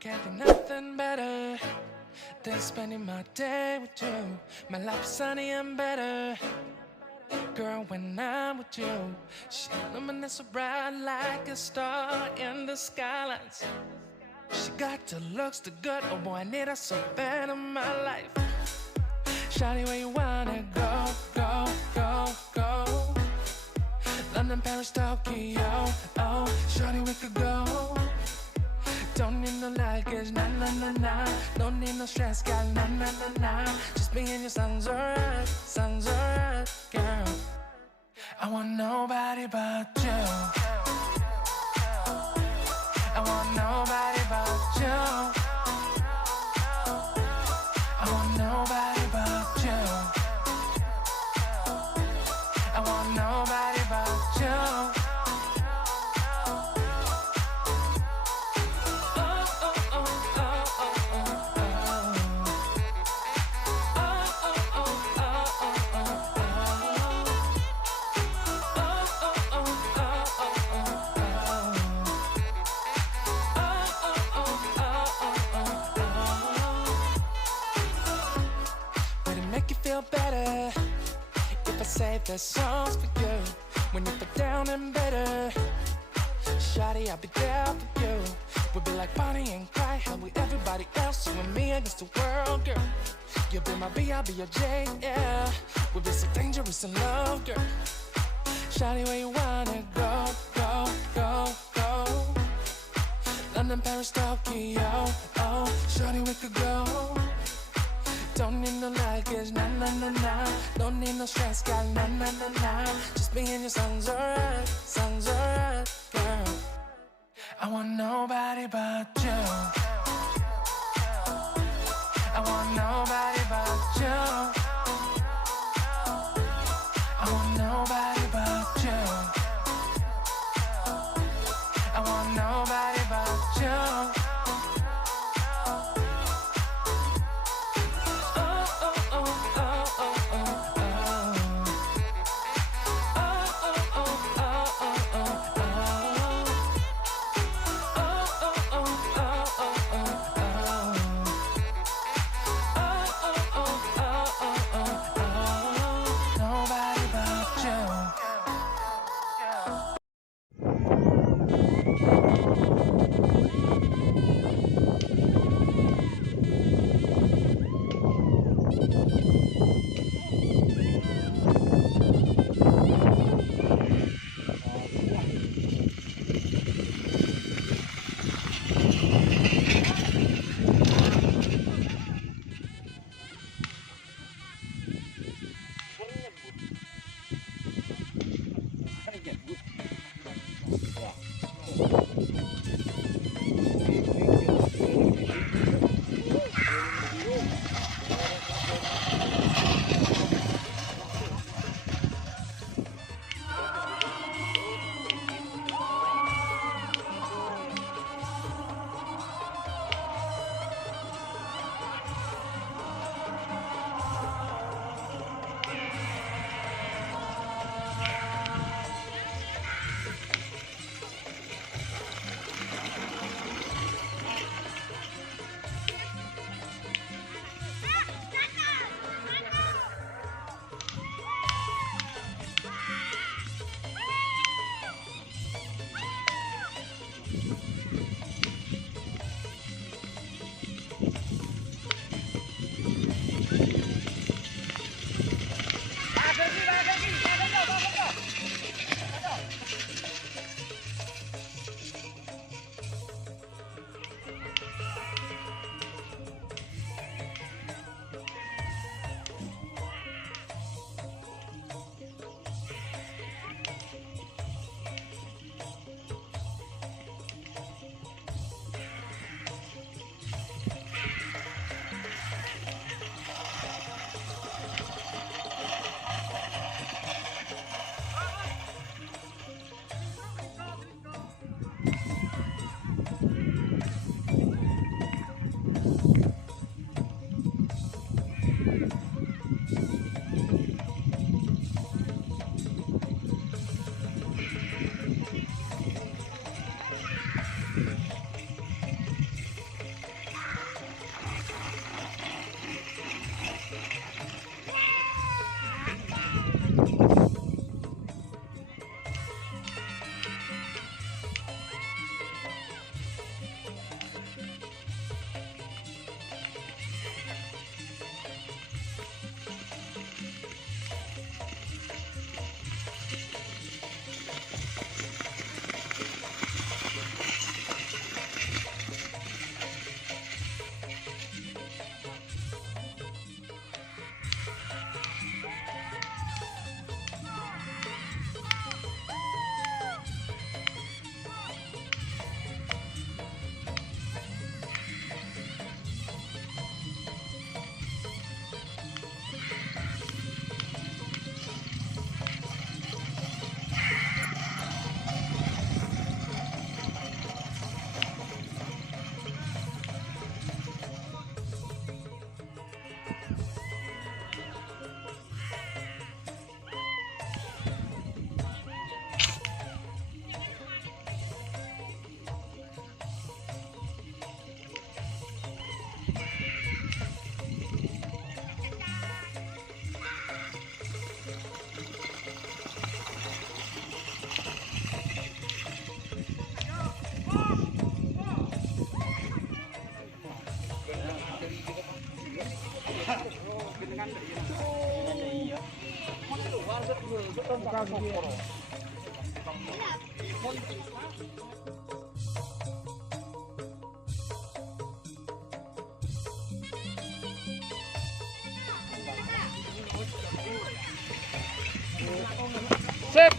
can't think nothing better than spending my day with you. My life's sunny and better, girl, when I'm with you. She illuminates so bright like a star in the skylines. She got the looks, the good, oh boy, I need her so bad in my life. Shawty, where you wanna go, go, go, go? London, Paris, Tokyo, oh, shawty, we could go. Don't need no luggage, nah, nah, nah, nah. Don't need no stress, girl, nah, nah, nah, nah. Just me and your sounds alright, girl. I want nobody but you. I want nobody but you. I want nobody but you. I want nobody but you. Better if I say the songs for you when you feel down and better. Shawty, I'll be there for you. We'll be like Bonnie and Clyde, how we everybody else, you and me against the world, girl. You'll be my B, I'll be your J, yeah. We'll be so dangerous in love, girl. Shawty, where you wanna go, go, go, go? London, Paris, Tokyo, oh, shawty, we could go. Don't need no luggage, nah, nah, nah, nah. Don't need no stress, girl, nah, nah, nah, nah. Just me and your sounds alright, girl. I want nobody but you. I want nobody but you. I want nobody but you. I want nobody but you. Sip.